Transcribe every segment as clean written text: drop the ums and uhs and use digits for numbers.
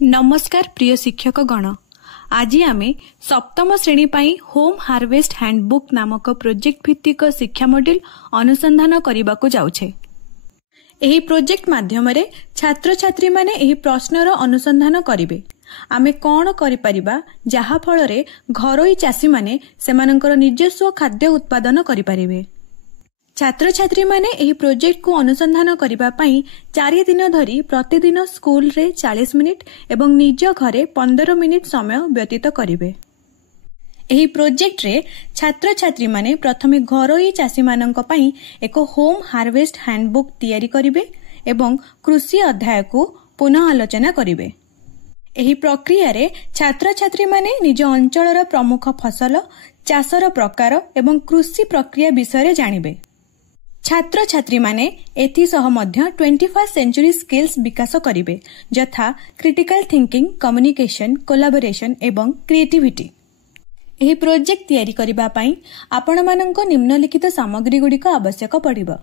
नमस्कार प्रिय शिक्षक गण। आज आम सप्तम श्रेणी पाई होम हार्वेस्ट हैंडबुक नामक प्रोजेक्ट भित्तिक शिक्षा मॉड्यूल अनुसंधान करने को जाउछे। एही प्रोजेक्ट माध्यम छात्र छात्री माने एही प्रश्नर अनुसंधान करिवे। आमे कौन करिपारिबा जहा फल घरोई चाषी माने सेमानंकर निजस्व खाद्य उत्पादन करिपारिबे। छात्र छात्री माने एही प्रोजेक्ट को अनुसंधान करिबा पई 4 दिन धरी प्रतिदिन स्कूल रे 40 मिनिट एवं निज घरे 15 मिनिट समय व्यतीत करिवे। एही प्रोजेक्ट रे छात्र छात्री माने प्रथमे घरोई चाषी मानक पई एक होम हार्वेस्ट हैंडबुक तैयारी करिवे एवं कृषि अध्याय को पुनः आलोचना करिवे। एही प्रक्रिया रे छात्र छात्री माने निज अंचलर प्रमुख फसल, चाषर प्रकार एवं कृषि प्रक्रिया विषय जानिबे। छात्र छात्री माने एथि सह मध्य 21st सेंचुरी स्किल्स विकास करिवे, यथा क्रिटिकल थिंकिंग, कम्युनिकेशन, कोलाबोरेशन एवं क्रिएटिविटी। एही प्रोजेक्ट तैयारी करिबा पई आपण माननको निम्नलिखित सामग्री गुड़िक आवश्यक पड़िबो।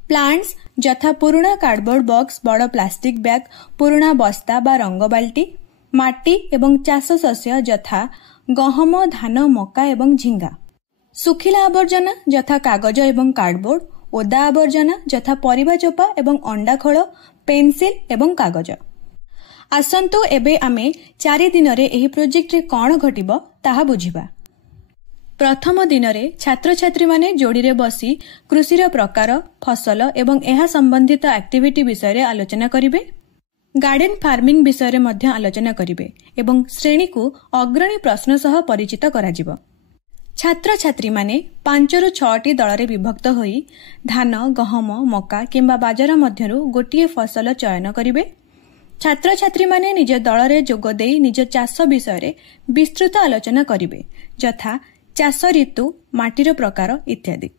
प्लांट्स यथा पुराना कार्डबोर्ड बॉक्स, बड़ प्लास्टिक बैग, पुराना बस्ता बा रंग बाल्टी, माटी एवं चाष शस्य यथा गहम, धान, मका एवं झिंगा, सुखिला आवर्जना यथा कागज एवं कार्डबोर्ड, ओदा आवर्जना यथा परिबा चोपा एवं अंडा खोल, पेंसिल एवं कागज। आसंतु एबे आमे 4 दिन रे एही प्रोजेक्ट रे कोन घटिबो ताहा बुझिबा। प्रथम दिन रे छात्र छात्री माने जोड़ी रे बसी कृषिर प्रकार, फसल एवं एहा संबंधित एक्टिविटी विषय रे आलोचना करिवे। गार्डन फार्मिंग विषय रे मध्य आलोचना करिवे एवं श्रेणी को अग्रणी प्रश्न सह परिचित कराजिबो। छात्र छात्री माने 5 ରୁ 6टी दल रे विभक्त होई धान, गहम, मका किंबा बाजरा मध्यरु गोटिए फसल चयन करिवे। छात्र छात्री माने निज दल रे जोग देई निज चाष विषय रे विस्तृत आलोचना करिवे, यथा चाष ऋतु, माटीर प्रकार इत्यादि।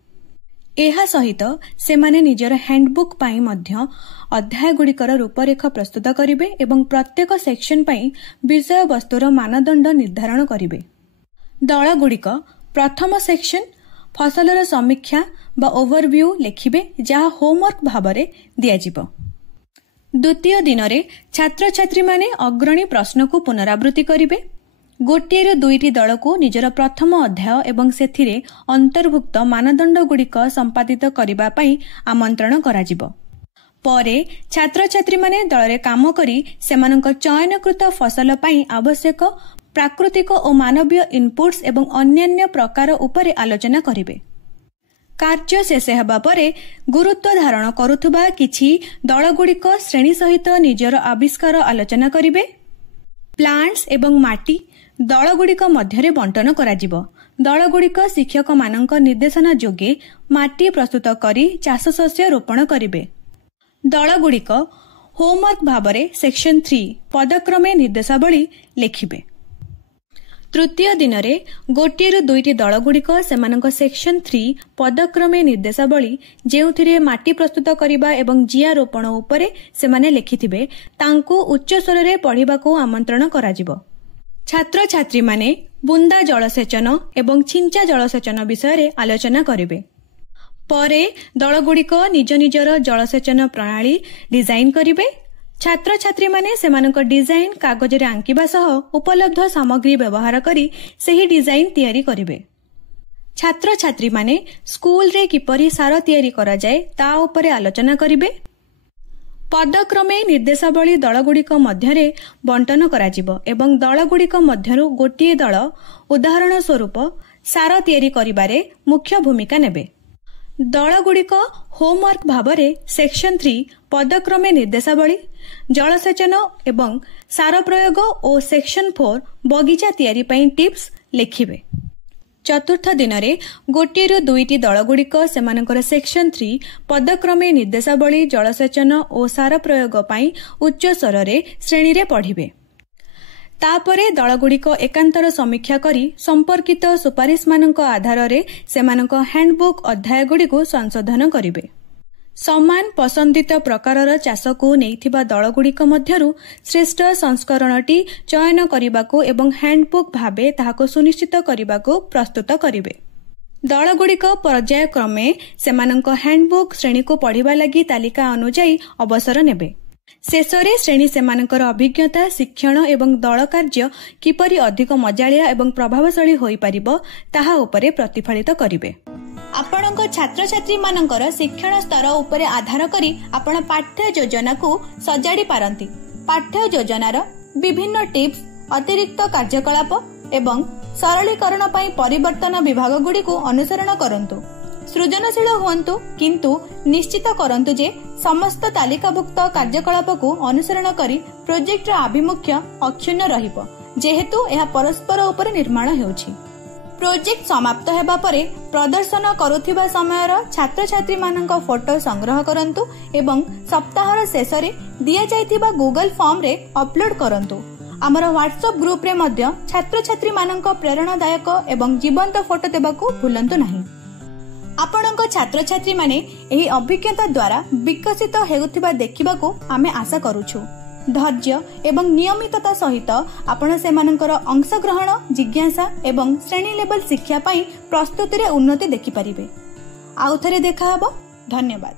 एहा सहित सेमाने निजर हैंडबुक पाई मध्य अध्याय गुड़िकर रूपरेखा प्रस्तुत करिवे एवं प्रत्येक सेक्शन पाई विषय वस्तुर मानदंड निर्धारण करिवे। दल गुड़िक प्रथम सेक्शन फसलर समीक्षा बा ओवरव्यू लेखिबे, जहा होमवर्क भाबरे दियाजिबो। द्वितीय दिन रे छात्र छात्री माने अग्रणी प्रश्न को पुनरावृत्ति करिवे। गोटिए रो 2टी दल को निजर प्रथम अध्याय एवं सेथिरे अंतर्भुक्त मानदंड गुड़िक संपादित करिबा पई आमंत्रण कराजिबो। परे छात्र छात्री माने दल रे काम करी सेमानक चयनकृत फसल पई आवश्यक प्राकृतिक और मानवीय इनपुट्स एवं अन्यान्य प्रकार उपरे आलोचना करिवे। कार्य शेष हेबा परे गुरुत्व धारण करुथुबा किछि दल गुड़िक श्रेणी सहित निजर आविष्कार आलोचना करिवे। प्लांट्स एवं माटी दल गुड़िक मध्यरे बंटन कराजिबो। दल गुड़िक शिक्षक मानक निर्देशना जोगे माटी प्रस्तुत करी चाष शस्य रोपण करिवे। दल गुड़िक होमवर्क भाबरे सेक्शन 3 पदक्रमे निर्देशावली लेखिबे। तृतीय दिन रे गोटिए ରୁ 2टी दल गुड़िक सेमानक सेक्शन 3 पदक्रमे निर्देशावली जेउथिरे माटी प्रस्तुत करिबा एवं जिया रोपण उपरे सेमाने लेखिथिबे तांको उच्च स्वर रे पढ़िबाको आमंत्रण कराजिबो। छात्र छात्री माने बुंदा जलसेचन एवं छिंचा जलसेचन विषय रे आलोचना करिवे। परे दल गुड़िक निज निजर जलसेचन प्रणाली डिजाइन करिवे। छात्र छात्री माने सेमानक डिजाइन कागज रे आंकिबा सह उपलब्ध सामग्री व्यवहार करी सेही डिजाइन तैयारी करिवे। छात्र छात्री माने स्कूल रे किपरि सार तैयारी करा जाय ता उपरे आलोचना करिवे। पदक्रमे निर्देशावली दल गुड़िक मध्यरे बंटन कराजिबो एवं दल गुड़िक मध्यरु गोटिए दल उदाहरण स्वरूप सार तैयारी करिबारे मुख्य भूमिका नेबे। दल गुड़िक होमवर्क भाबरे सेक्शन 3 पदक्रमे निर्देशावली, जलसेचन एवं सार प्रयोग और सेक्शन 4 बगीचा तैयारी पई टिप्स लेखिबे। चतुर्थ दिन रे गोटिए ରୁ 2टी दल गुड़िक सेमानकर सेक्शन 3 पदक्रमे निर्देशावली, जलसेचन और सार प्रयोग पई उच्च स्वर रे श्रेणी रे पढ़िबे। तापरे दल गुड़िक एकांतर समीक्षा करी संपर्कित सुपारिश मानक आधार रे सेमानक हैंडबुक अध्याय गुड़िको संशोधन करिवे। समान पसंदित प्रकारर चाष को नैथिबा दल गुड़िक मध्यरु श्रेष्ठ संस्करणटी चयन करिबाको एवं हैंडबुक भाबे ताहाको सुनिश्चित करिबाको प्रस्तुत करिवे। दल गुड़िक पर्याय क्रमे सेमानक हैंडबुक श्रेणी को पढ़िबा लागि तालिका अनुसार अवसर नेबे। शेषरे श्रेणी सेमानकर अभिज्ञता शिक्षण एवं दल कार्य किपरि अधिक मजालिया एवं प्रभावशाली होई परिबो ताहा उपरे प्रतिफलित करिवे। आपणक छात्र छात्री मानकर शिक्षण स्तर उपरे आधार करी आपण पाठ्य योजना को सजाड़ी पारंती। पाठ्य योजनार विभिन्न टिप्स अतिरिक्त कार्यकलाप एवं सरलीकरण पई परिवर्तन विभाग गुडी को अनुसरण करंतु। सृजनशील हुअन्तु किंतु निश्चित करंतु जे समस्त तालिकाभुक्त कार्यकलाप को अनुसरण करी प्रोजेक्ट आभिमुख्य अक्षुण्ण रहिबो जेहेतु यह परस्पर उपर निर्माण हेउछि। प्रोजेक्ट समाप्त हेबा परे प्रदर्शन करुथिबा समयर छात्र छात्री मानक फोटो संग्रह करंतु एवं सप्ताहर शेषरे दिया जाइथिबा गूगल फॉर्म रे अपलोड करंतु। आमर व्हाट्सएप ग्रुप रे मध्य छात्र छात्री मानक प्रेरणादायक एवं जीवंत फोटो देबाकू भूलंतु नाही। आपणक छात्र छात्री माने एही अभिज्ञता द्वारा विकसित हेउथिबा देखिबाकू आमे आशा करूछु। धैर्य एवं नियमितता सहित आपण सेमानकर अंशग्रहण जिज्ञासा एवं श्रेणी लेवल शिक्षा पई प्रस्तुति रे उन्नति देखि परिबे। आउ थरे देखा हबो। धन्यवाद।